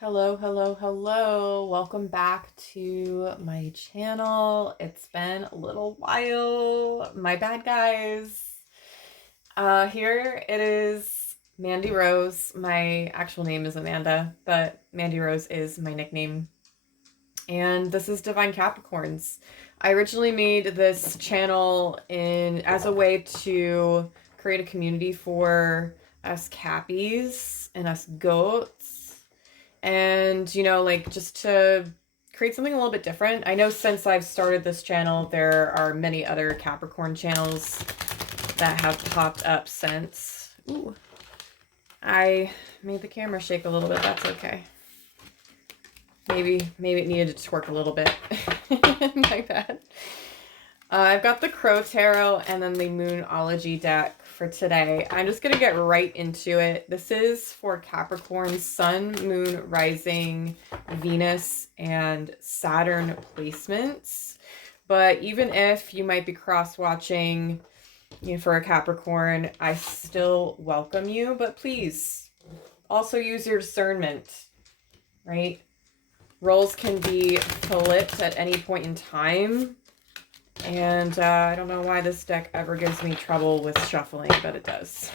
Hello, hello, hello. Welcome back to my channel. It's been a little while. My bad, guys. Here it is, Mandy Rose. My actual name is Amanda, but Mandy Rose is my nickname. And this is DivineCapricorns. I originally made this channel as a way to create a community for us Cappies and us goats. And, like just to create something a little bit different. I know since I've started this channel, there are many other Capricorn channels that have popped up since. Ooh, I made the camera shake a little bit. That's okay. Maybe it needed to twerk a little bit. My bad. I've got the Crow Tarot and then the Moonology deck for today. I'm just going to get right into it. This is for Capricorn Sun, Moon, Rising, Venus, and Saturn placements. But even if you might be cross-watching for a Capricorn, I still welcome you. But please also use your discernment, right? Roles can be flipped at any point in time. And I don't know why this deck ever gives me trouble with shuffling, but it does.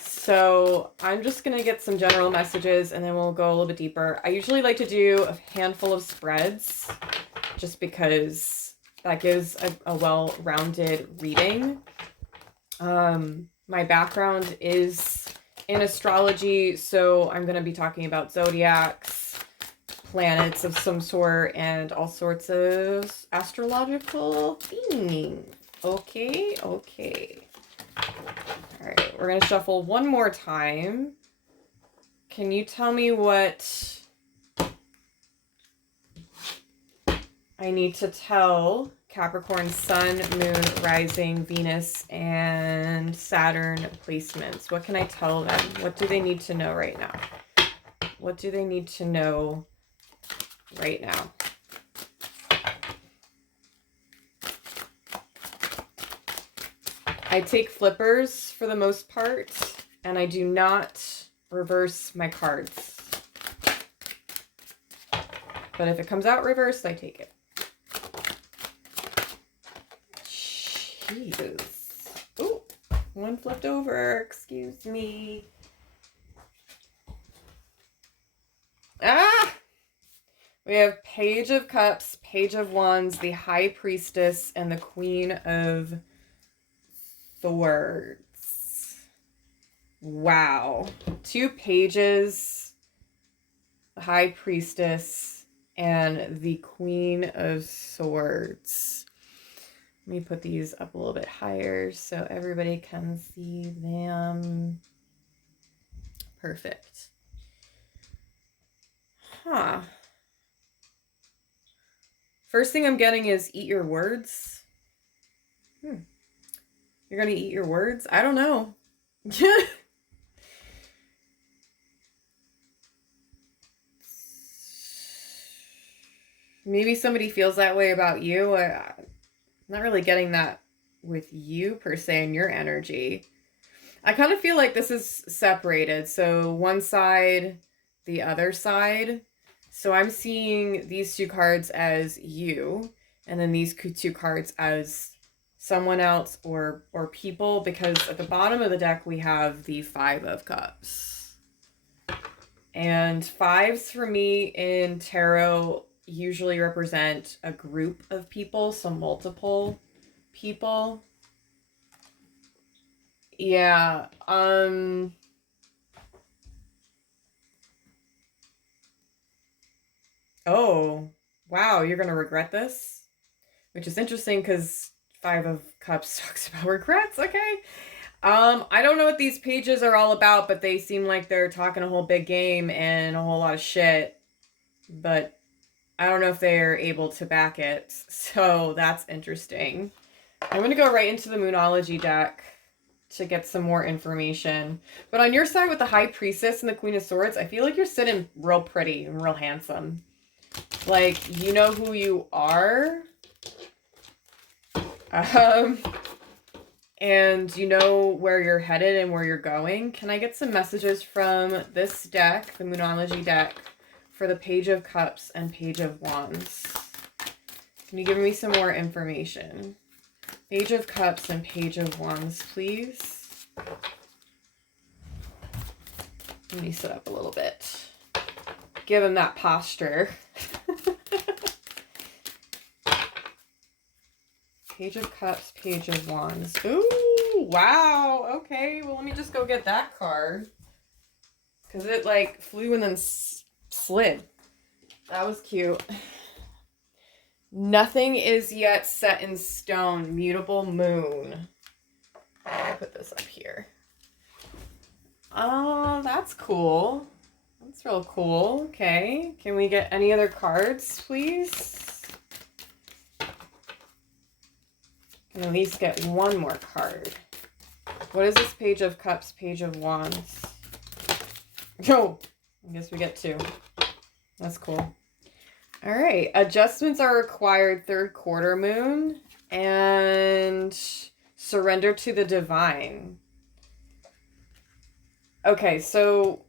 So I'm just going to get some general messages and then we'll go a little bit deeper. I usually like to do a handful of spreads just because that gives a well-rounded reading. My background is in astrology, so I'm going to be talking about zodiacs, planets of some sort, and all sorts of astrological things. Okay. All right, we're going to shuffle one more time. Can you tell me what I need to tell Capricorn Sun, Moon, Rising, Venus, and Saturn placements? What can I tell them? What do they need to know right now? What do they need to know right now? I take flippers for the most part, and I do not reverse my cards. But if it comes out reversed, I take it. Jesus. Ooh, one flipped over. Excuse me. Ah! We have Page of Cups, Page of Wands, the High Priestess, and the Queen of Swords. Wow. 2 pages, the High Priestess, and the Queen of Swords. Let me put these up a little bit higher so everybody can see them. Perfect. Huh. First thing I'm getting is eat your words. You're going to eat your words? I don't know. Maybe somebody feels that way about you. I'm not really getting that with you per se in your energy. I kind of feel like this is separated. So one side, the other side. So I'm seeing these 2 cards as you, and then these 2 cards as someone else or people, because at the bottom of the deck we have the 5 of Cups. And 5s for me in tarot usually represent a group of people, so multiple people. Yeah, oh, wow, you're gonna regret this? Which is interesting because 5 of Cups talks about regrets, okay? I don't know what these pages are all about, but they seem like they're talking a whole big game and a whole lot of shit. But I don't know if they're able to back it, so that's interesting. I'm going to go right into the Moonology deck to get some more information. But on your side with the High Priestess and the Queen of Swords, I feel like you're sitting real pretty and real handsome. Like, you know who you are. and you know where you're headed and where you're going. Can I get some messages from this deck, the Moonology deck, for the Page of Cups and Page of Wands? Can you give me some more information? Page of Cups and Page of Wands, please. Let me sit up a little bit. Give him that posture. Page of Cups, Page of Wands. Ooh, wow. Okay, well, let me just go get that card. Because it, like, flew and then slid. That was cute. Nothing is yet set in stone. Mutable moon. I'll put this up here. Oh, that's cool. That's real cool. Okay. Can we get any other cards, please? Can at least get one more card. What is this Page of Cups, Page of Wands? Oh, I guess we get two. That's cool. All right. Adjustments are required, third quarter moon, and surrender to the divine. Okay, so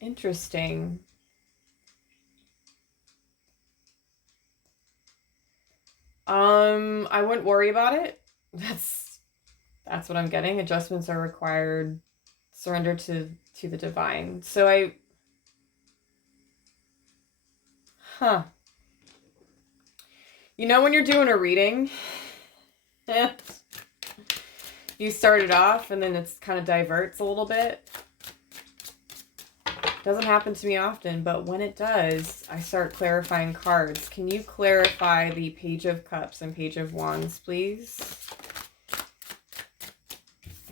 interesting. I wouldn't worry about it. That's what I'm getting. Adjustments are required. Surrender to the divine. So you know when you're doing a reading, you start it off and then it's kind of diverts a little bit. Doesn't happen to me often, but when it does, I start clarifying cards. Can you clarify the Page of Cups and Page of Wands, please?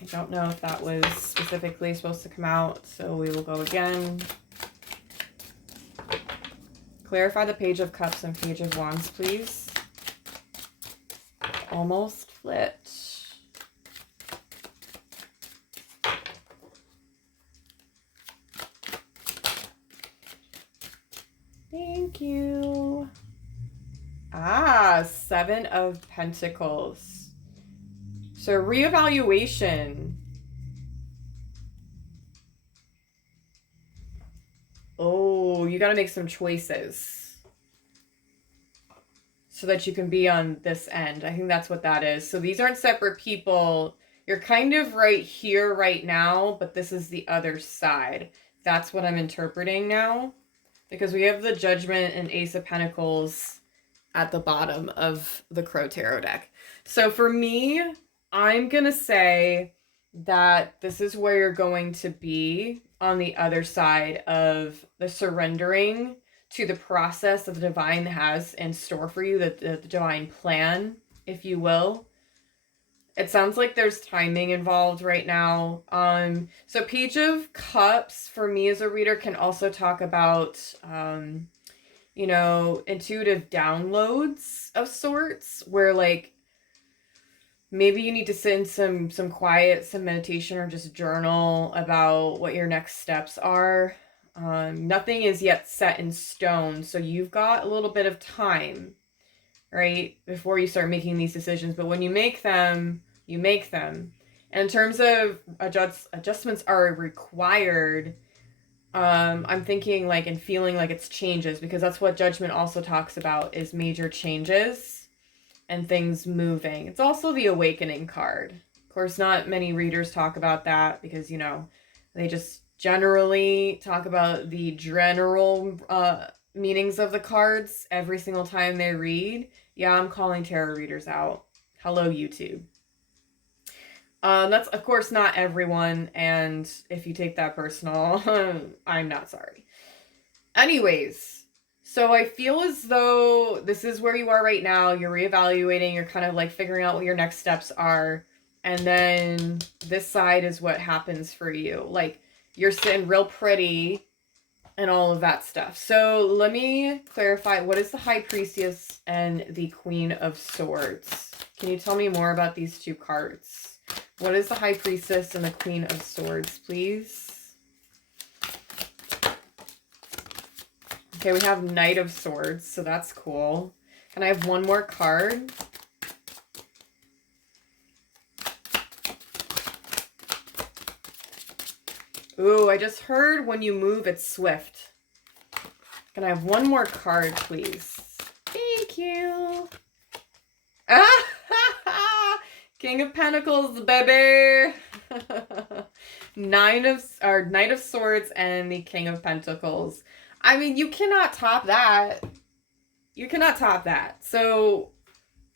I don't know if that was specifically supposed to come out, so we will go again. Clarify the Page of Cups and Page of Wands, please. Almost flipped. Thank you. Ah, Seven of Pentacles. So reevaluation. Oh, you got to make some choices so that you can be on this end. I think that's what that is. So these aren't separate people. You're kind of right here right now, but this is the other side. That's what I'm interpreting now. Because we have the Judgment and Ace of Pentacles at the bottom of the Crow Tarot deck. So for me, I'm going to say that this is where you're going to be on the other side of the surrendering to the process that the divine has in store for you, the divine plan, if you will. It sounds like there's timing involved right now. So Page of Cups, for me as a reader, can also talk about, you know, intuitive downloads of sorts, where, like, maybe you need to sit in some quiet, some meditation, or just journal about what your next steps are. Nothing is yet set in stone, so you've got a little bit of time, right, before you start making these decisions. But when you make them, you make them. And in terms of adjustments are required, I'm thinking like and feeling like it's changes, because that's what Judgment also talks about, is major changes and things moving. It's also the Awakening card. Of course, not many readers talk about that because, you know, they just generally talk about the general meanings of the cards every single time they read. Yeah, I'm calling tarot readers out. Hello, YouTube. That's, of course, not everyone, and if you take that personal, I'm not sorry. Anyways, so I feel as though this is where you are right now. You're reevaluating. You're kind of like figuring out what your next steps are, and then this side is what happens for you. Like, you're sitting real pretty and all of that stuff. So let me clarify, what is the High Priestess and the Queen of Swords? Can you tell me more about these two cards? What is the High Priestess and the Queen of Swords, please? Okay, we have Knight of Swords, so that's cool. Can I have one more card? Ooh, I just heard when you move, it's swift. Can I have one more card, please? Thank you. King of Pentacles, baby. Knight of Swords and the King of Pentacles. I mean, you cannot top that. You cannot top that. So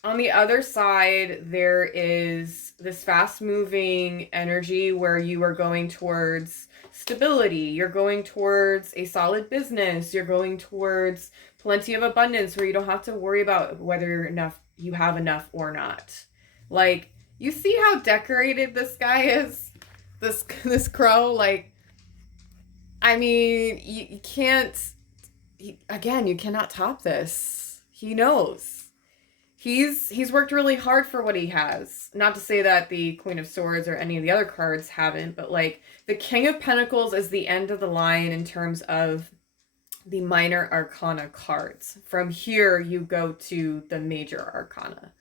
on the other side, there is this fast-moving energy where you are going towards stability. You're going towards a solid business. You're going towards plenty of abundance where you don't have to worry about whether you have enough or not. Like, you see how decorated this guy is? This crow? Like, I mean, you can't... Again, you cannot top this. He knows. He's worked really hard for what he has. Not to say that the Queen of Swords or any of the other cards haven't, but like the King of Pentacles is the end of the line in terms of the minor arcana cards. From here, you go to the major arcana.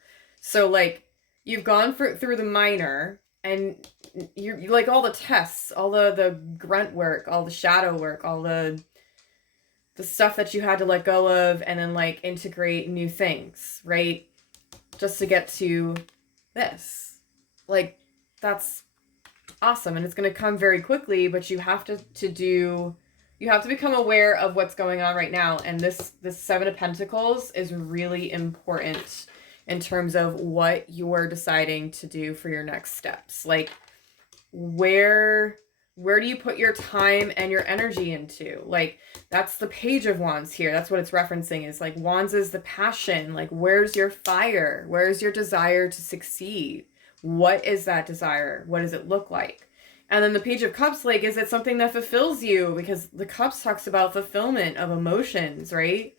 So like you've gone through the minor, and you like all the tests, all the grunt work, all the shadow work, all the stuff that you had to let go of and then like integrate new things, right? Just to get to this. Like, that's awesome. And it's going to come very quickly, but you have to become aware of what's going on right now. And this Seven of Pentacles is really important in terms of what you're deciding to do for your next steps. Like, where do you put your time and your energy into? Like, that's the Page of Wands here. That's what it's referencing, is like Wands is the passion. Like, where's your fire? Where's your desire to succeed? What is that desire? What does it look like? And then the Page of Cups, like, is it something that fulfills you? Because the Cups talks about fulfillment of emotions, right?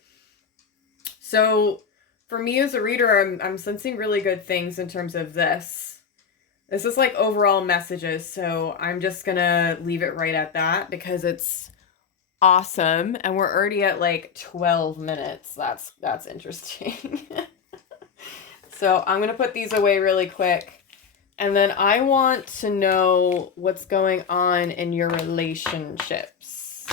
So for me as a reader, I'm sensing really good things in terms of this. This is like overall messages, so I'm just gonna leave it right at that because it's awesome. And we're already at like 12 minutes. That's interesting. So I'm gonna put these away really quick. And then I want to know what's going on in your relationships.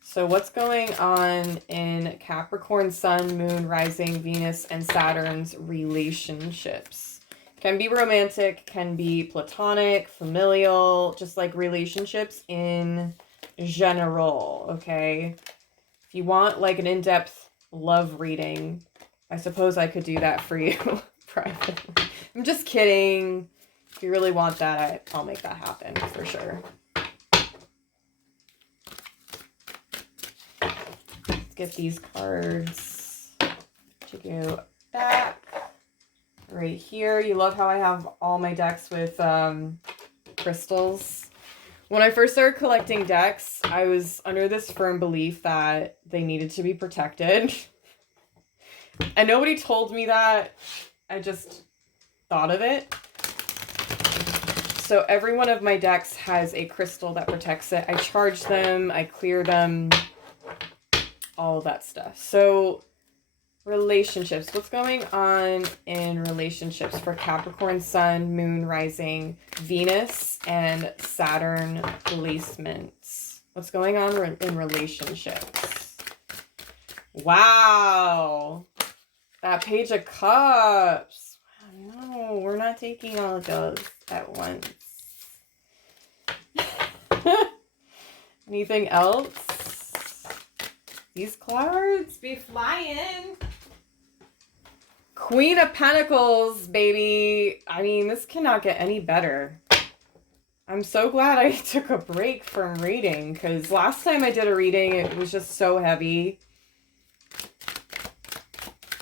So what's going on in Capricorn Sun, Moon, Rising, Venus, and Saturn's relationships? Can be romantic, can be platonic, familial, just like relationships in general, okay? If you want like an in-depth love reading, I suppose I could do that for you privately. I'm just kidding. If you really want that, I'll make that happen for sure. Let's get these cards to go back. Right here. You love how I have all my decks with crystals. When I first started collecting decks, I was under this firm belief that they needed to be protected. And nobody told me that. I just thought of it. So every one of my decks has a crystal that protects it. I charge them, I clear them, all of that stuff. So relationships. What's going on in relationships for Capricorn Sun, Moon, Rising, Venus, and Saturn placements? What's going on in relationships? Wow. That Page of Cups. No, we're not taking all of those at once. Anything else? These cards be flying. Queen of Pentacles, baby. I mean, this cannot get any better. I'm so glad I took a break from reading, because last time I did a reading, it was just so heavy.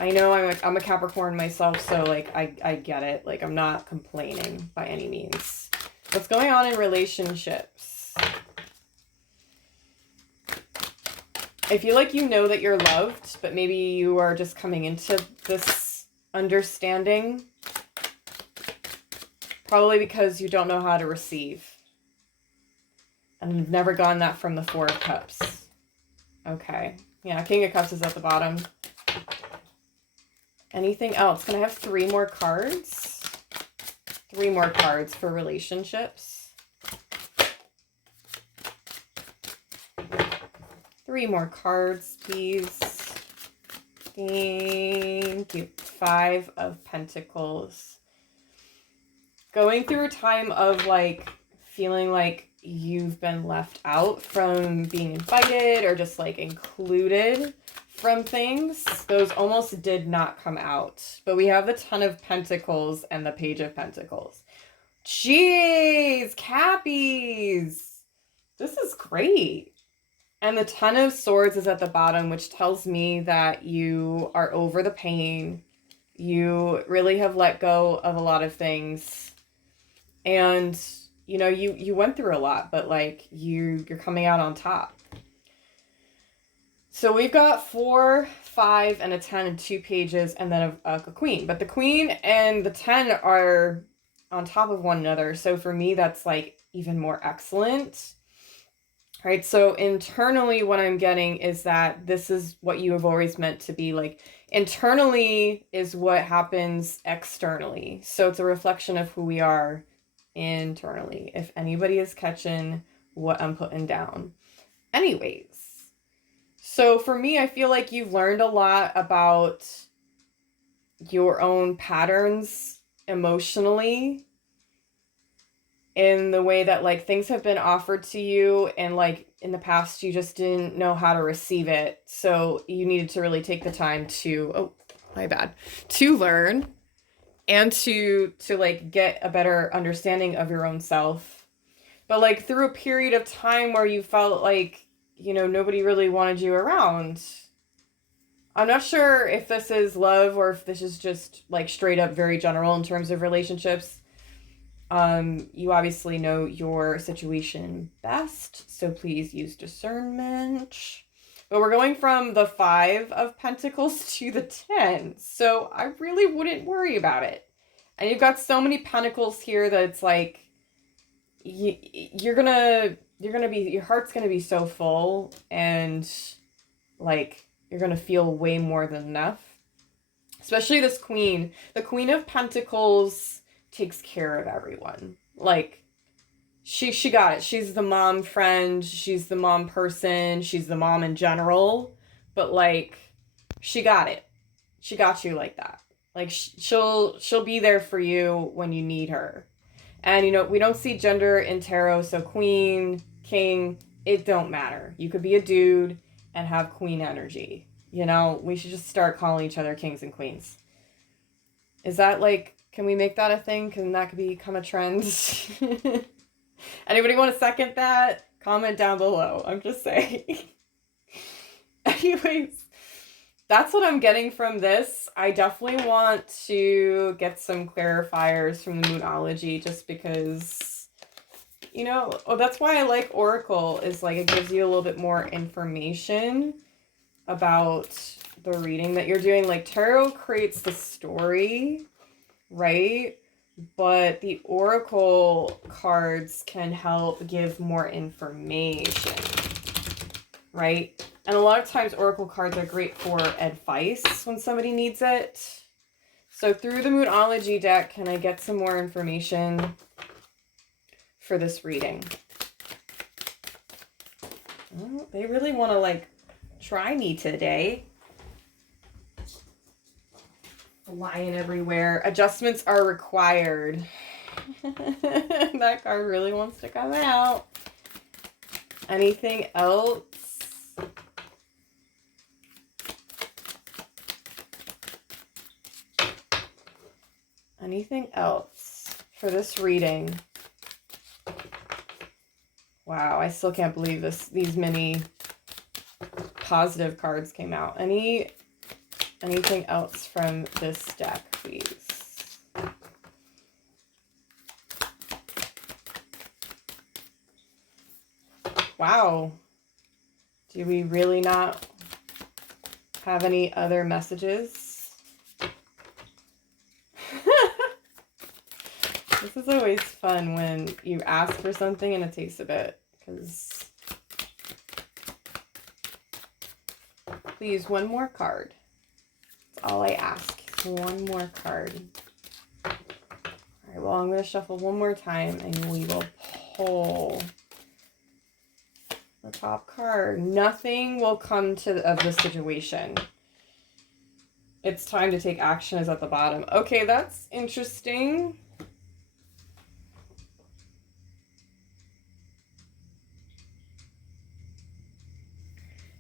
I know I'm a Capricorn myself, so like I get it. Like, I'm not complaining by any means. What's going on in relationships? I feel like you know that you're loved, but maybe you are just coming into this understanding. Probably because you don't know how to receive. And you've never gotten that from the Four of Cups. Okay. Yeah, King of Cups is at the bottom. Anything else? Can I have 3 more cards? 3 more cards for relationships. 3 more cards, please. Thank you. 5 of Pentacles. Going through a time of like feeling like you've been left out from being invited or just like included from things. Those almost did not come out. But we have the Ton of Pentacles and the Page of Pentacles. Jeez, Cappies. This is great. And the Ten of Swords is at the bottom, which tells me that you are over the pain. You really have let go of a lot of things. And, you know, you went through a lot, but like you're coming out on top. So we've got 4, 5, and a 10 and 2 pages, and then a queen. But the queen and the 10 are on top of one another. So for me, that's like even more excellent. All right, so internally what I'm getting is that this is what you have always meant to be. Like internally is what happens externally. So it's a reflection of who we are internally, if anybody is catching what I'm putting down. Anyways, so for me, I feel like you've learned a lot about your own patterns emotionally, in the way that like things have been offered to you and like in the past you just didn't know how to receive it. So you needed to really take the time to, oh, my bad, to learn and to like get a better understanding of your own self. But like through a period of time where you felt like, you know, nobody really wanted you around. I'm not sure if this is love or if this is just like straight up very general in terms of relationships. You obviously know your situation best, so please use discernment. But we're going from the 5 of Pentacles to the 10, so I really wouldn't worry about it. And you've got so many pentacles here that it's like your heart's gonna be so full, and like you're gonna feel way more than enough. Especially this queen. The Queen of Pentacles takes care of everyone. Like she got it. She's the mom friend, she's the mom person, she's the mom in general, but like she got it. She got you like that. Like she'll be there for you when you need her. And you know, we don't see gender in tarot, so queen, king, it don't matter. You could be a dude and have queen energy. You know, we should just start calling each other kings and queens. Is that like, can we make that a thing? Can that become a trend? Anybody want to second that? Comment down below. I'm just saying. Anyways, that's what I'm getting from this. I definitely want to get some clarifiers from the Moonology just because, you know, that's why I like Oracle, is like it gives you a little bit more information about the reading that you're doing. Like tarot creates the story, right? But the Oracle cards can help give more information, right? And a lot of times Oracle cards are great for advice when somebody needs it. So through the Moonology deck, can I get some more information for this reading? Oh, they really want to like try me today. Flying everywhere. Adjustments are required. That card really wants to come out. Anything else? Anything else for this reading? Wow, I still can't believe these many positive cards came out. Anything else from this deck, please? Wow. Do we really not have any other messages? This is always fun when you ask for something and it takes a bit, because Please, one more card. That's all I ask. One more card. All right, well, I'm going to shuffle one more time and we will pull the top card. Nothing will come of this situation. It's time to take action is at the bottom. Okay, that's interesting.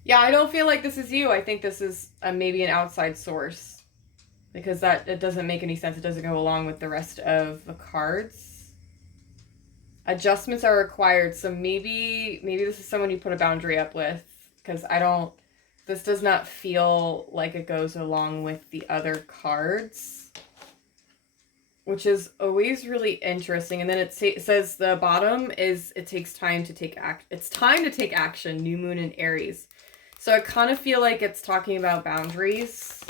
Yeah, I don't feel like this is you. I think this is maybe an outside source, because it doesn't make any sense. It doesn't go along with the rest of the cards. Adjustments are required. So maybe this is someone you put a boundary up with, because this does not feel like it goes along with the other cards, which is always really interesting. And then it says the bottom is, it takes time to take action. It's time to take action, new moon in Aries. So I kind of feel like it's talking about boundaries.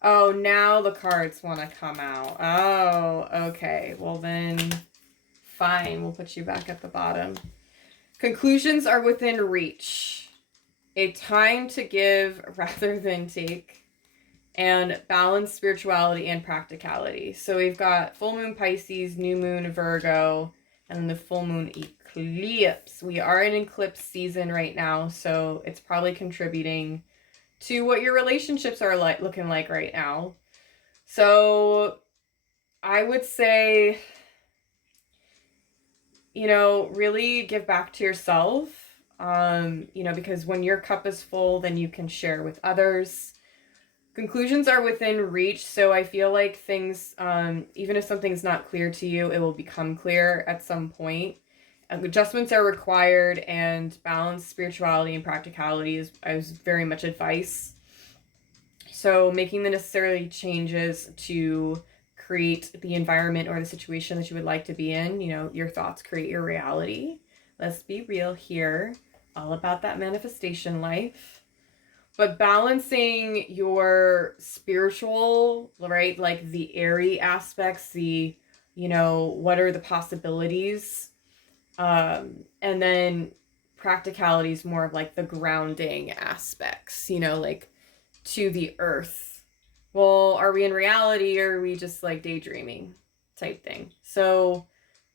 Oh, now the cards want to come out. Oh, okay. Well then, fine. We'll put you back at the bottom. Conclusions are within reach. A time to give rather than take. And balance spirituality and practicality. So we've got full moon Pisces, new moon Virgo, and then the full moon eclipse. We are in eclipse season right now, so it's probably contributing to what your relationships are looking like right now. So I would say, really give back to yourself, because when your cup is full, then you can share with others. Conclusions are within reach, so I feel like things, even if something's not clear to you, it will become clear at some point. Adjustments are required, and balance, spirituality, and practicality is very much advice. So making the necessary changes to create the environment or the situation that you would like to be in, your thoughts create your reality. Let's be real here. All about that manifestation life. But balancing your spiritual, right, like the airy aspects, what are the possibilities, and then practicality is more of like the grounding aspects, like to the earth. Well, are we in reality, or are we just like daydreaming type thing? So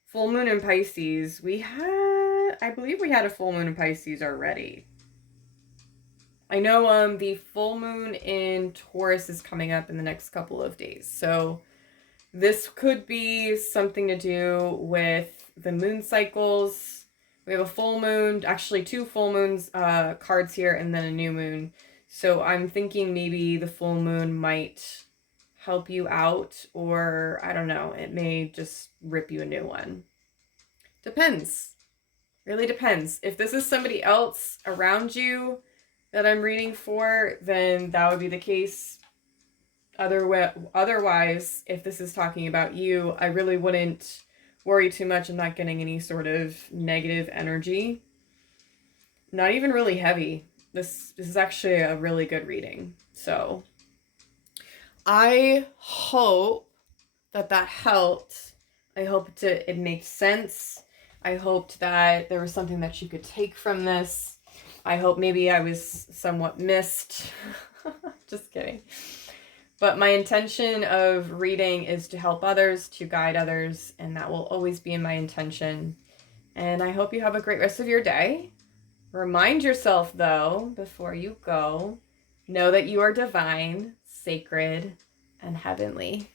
full moon in Pisces, I believe we had a full moon in Pisces already. I know the full moon in Taurus is coming up in the next couple of days. So this could be something to do with the moon cycles. We have a full moon, actually 2 full moons cards here, and then a new moon. So I'm thinking maybe the full moon might help you out, or I don't know, it may just rip you a new one. Depends. Really depends. If this is somebody else around you that I'm reading for, then that would be the case. Otherwise, if this is talking about you, I really wouldn't worry too much. I'm not getting any sort of negative energy. Not even really heavy. This is actually a really good reading. So I hope that helped. I hope it makes sense. I hoped that there was something that you could take from this. I hope maybe I was somewhat missed. Just kidding. But my intention of reading is to help others, to guide others, and that will always be in my intention. And I hope you have a great rest of your day. Remind yourself, though, before you go, know that you are divine, sacred, and heavenly.